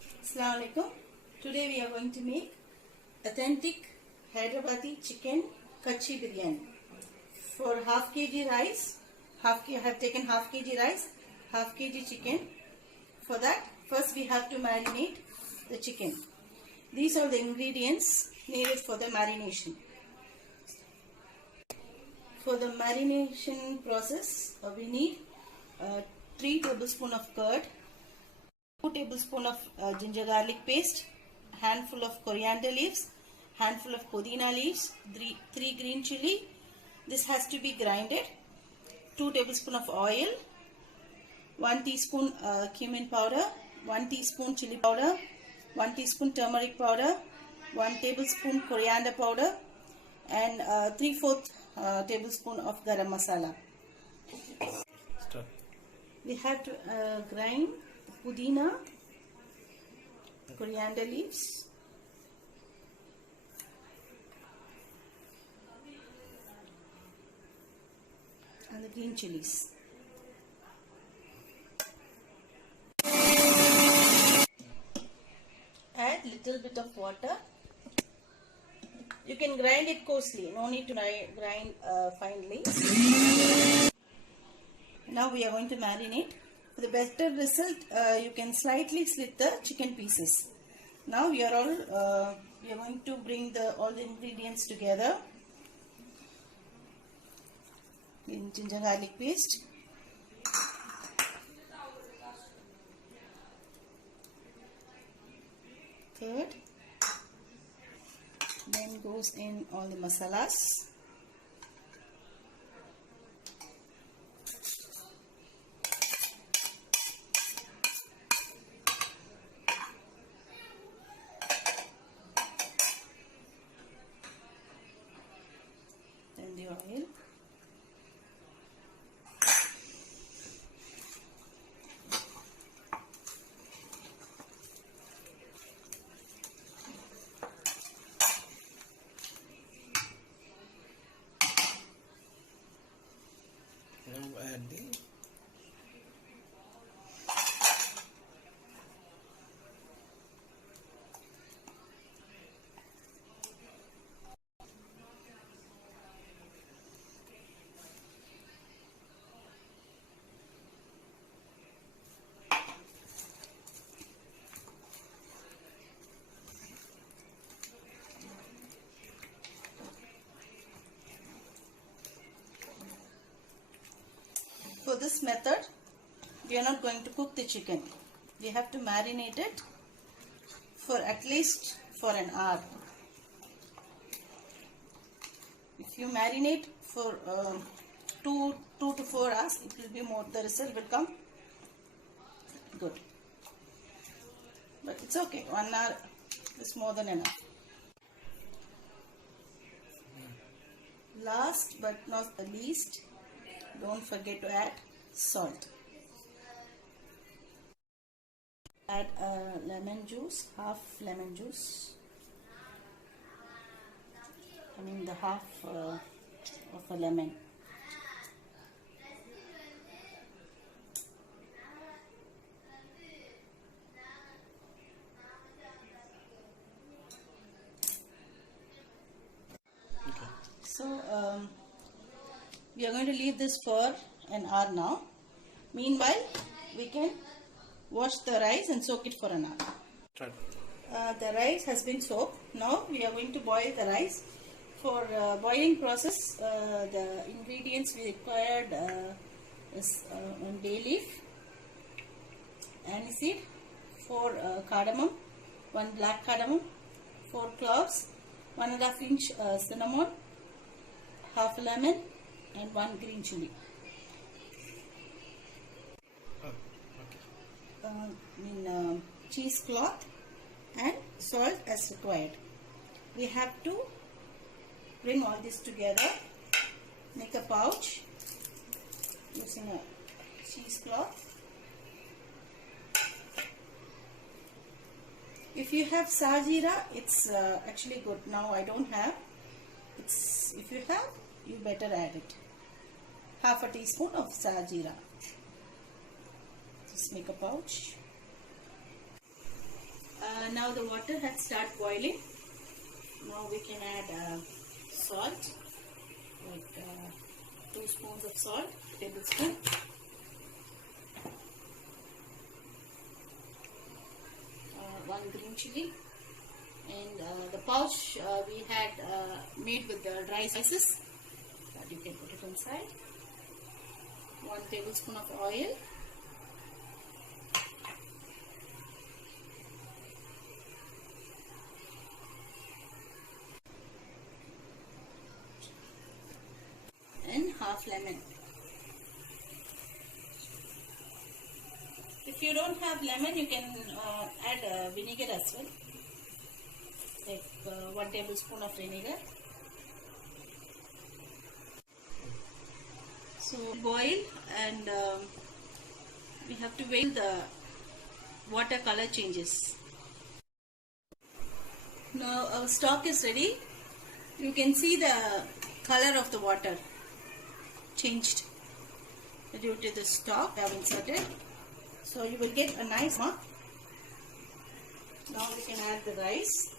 Assalamu alaikum. Today we are going to make authentic Hyderabadi chicken kachi biryani. For half kg rice, I have taken half kg rice, half kg chicken. For that, first we have to marinate the chicken. These are the ingredients needed for the marination. For the marination process, we need 3 tablespoons of curd, 2 tablespoons of ginger garlic paste, handful of coriander leaves, handful of pudina leaves, 3 green chili. This has to be grinded. 2 tablespoons of oil, 1 teaspoon cumin powder, 1 teaspoon chili powder, 1 teaspoon turmeric powder, 1 tablespoon coriander powder, and 3/4 tablespoon of garam masala. Start. We have to grind pudina, coriander leaves, and the green chilies. Add little bit of water. You can grind it coarsely, no need to grind finely. Now we are going to marinate. For the better result, you can slightly slit the chicken pieces. Now we are going to bring all the ingredients together. In ginger garlic paste, curd, then goes in all the masalas. Then the oil. Now add the For this method, we are not going to cook the chicken. We have to marinate it for at least for an hour. If you marinate for 2 to 4 hours, it will be more. The result will come good. But it's okay. 1 hour is more than enough. Last but not the least, don't forget to add salt. Add lemon juice, half lemon juice. I mean the half of a lemon. okay. So we are going to leave this for an hour now. Meanwhile, we can wash the rice and soak it for an hour. Start. The rice has been soaked. Now we are going to boil the rice. For boiling process, the ingredients we required is 1 bay leaf, aniseed, 4 cardamom, 1 black cardamom, 4 cloves, 1.5 inch cinnamon, half a lemon, and 1 green chili. Okay. Cheesecloth and salt as required. We have to bring all this together, make a pouch using a cheesecloth. If you have sajira, it's actually good. Now I don't have. If you have, you better add it. Half a teaspoon of sajira. Just make a pouch. Now the water has started boiling. Now we can add salt, like 2 spoons of salt, tablespoon. One green chili, and the pouch we had made with the dry spices that you can put it inside. 1 tablespoon of oil. And half lemon. If you don't have lemon, you can add vinegar as well, like 1 tablespoon of vinegar. So boil, and we have to wait the water color changes. Now our stock is ready. You can see the color of the water changed due to the stock I have inserted. So you will get a nice mark. Now we can add the rice.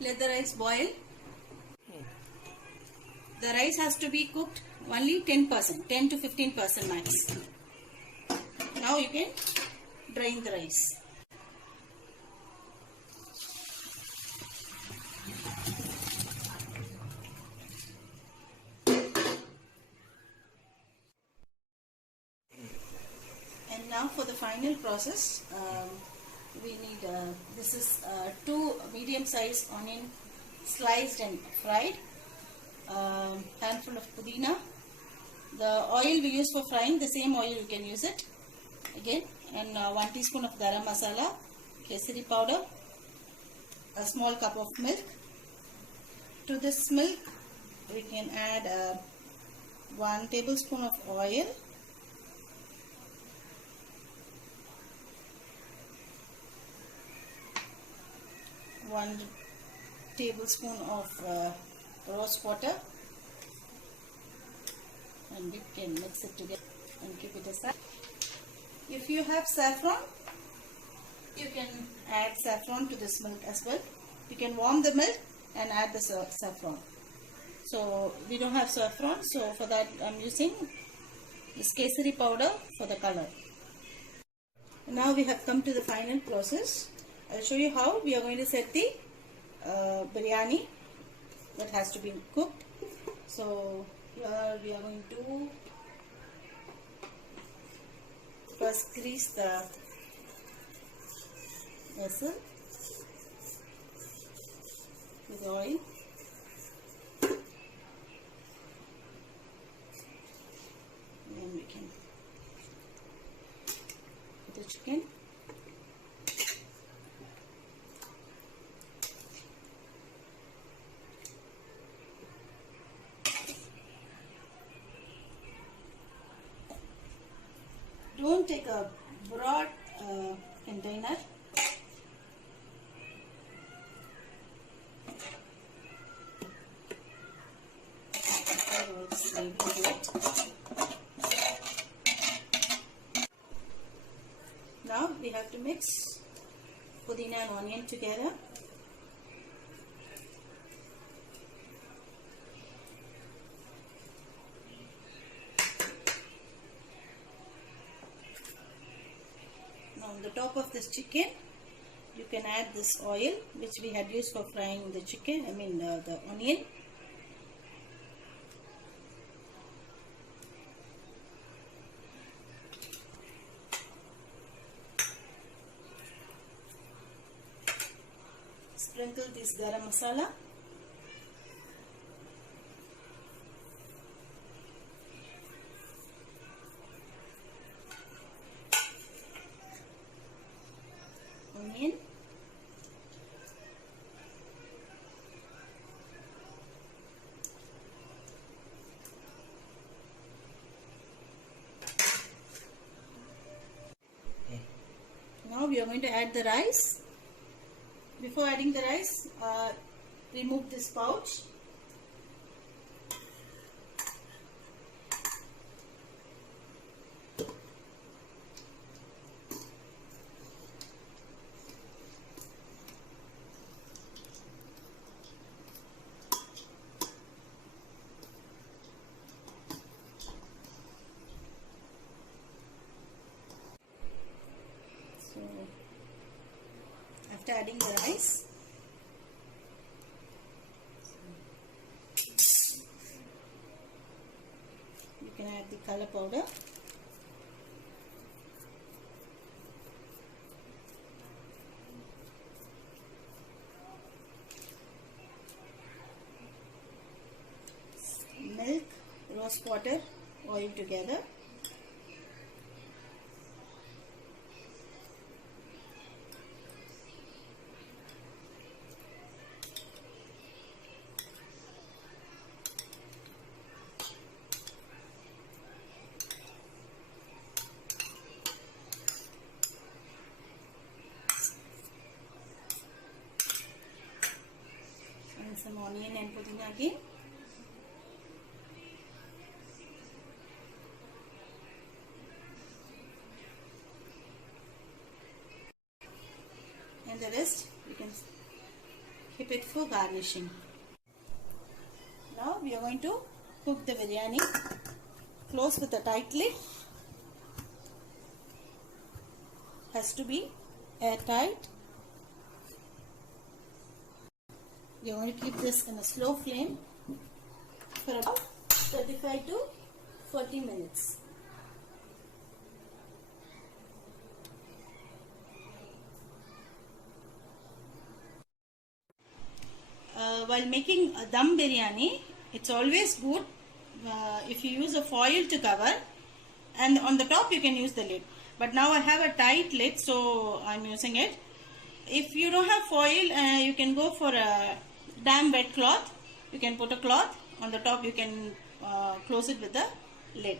Let the rice boil. The rice has to be cooked only 10%, 10 to 15% max. Now you can drain the rice. And now for the final process, we need, this is 2 medium-sized onion sliced and fried, handful of pudina. The oil we use for frying, the same oil you can use it again, and 1 teaspoon of garam masala, kesari powder, a small cup of milk. To this milk we can add 1 tablespoon of oil, 1 tablespoon of rose water, and we can mix it together and keep it aside. If you have saffron, you can add saffron to this milk as well. You can warm the milk and add the saffron. So we don't have saffron, so for that I am using this kesari powder for the color. Now we have come to the final process. I'll show you how we are going to set the biryani that has to be cooked. So here we are going to first grease the vessel with oil. Then we can put the chicken. Don't take a broad container. Now we have to mix pudina and onion together. On the top of this chicken, you can add this oil which we had used for frying the chicken, the onion. Sprinkle this garam masala. Onion. are going to add the rice. Before adding the rice, remove this pouch. So, after adding the rice, you can add the color powder. Milk, rose water, oil together. And some onion and pudina again. And the rest you can keep it for garnishing. Now we are going to cook the biryani. Close with a tight lid. Has to be airtight. We are going to keep this in a slow flame for about 35 to 40 minutes. While making a dum biryani, it's always good if you use a foil to cover, and on the top you can use the lid. But now I have a tight lid, so I'm using it. If you don't have foil, you can go for a damp wet cloth. You can put a cloth on the top. You can close it with the lid.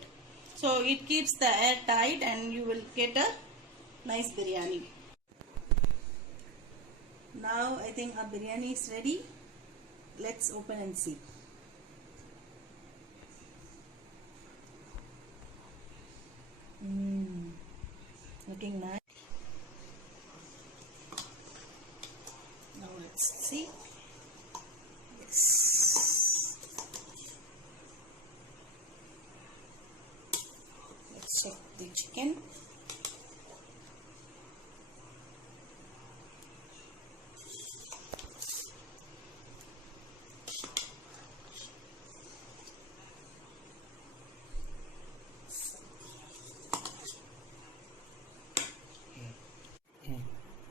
So it keeps the air tight and you will get a nice biryani. Now I think our biryani is ready. Let's open and see. Looking nice. Now let's see. Yes. Let's check the chicken.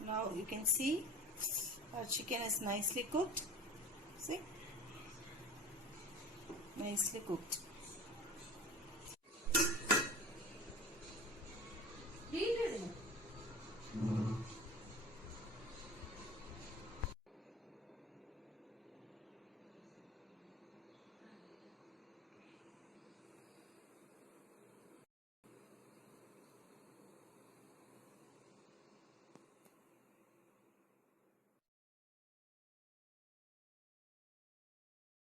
Now you can see our chicken is nicely cooked. See? Nicely cooked.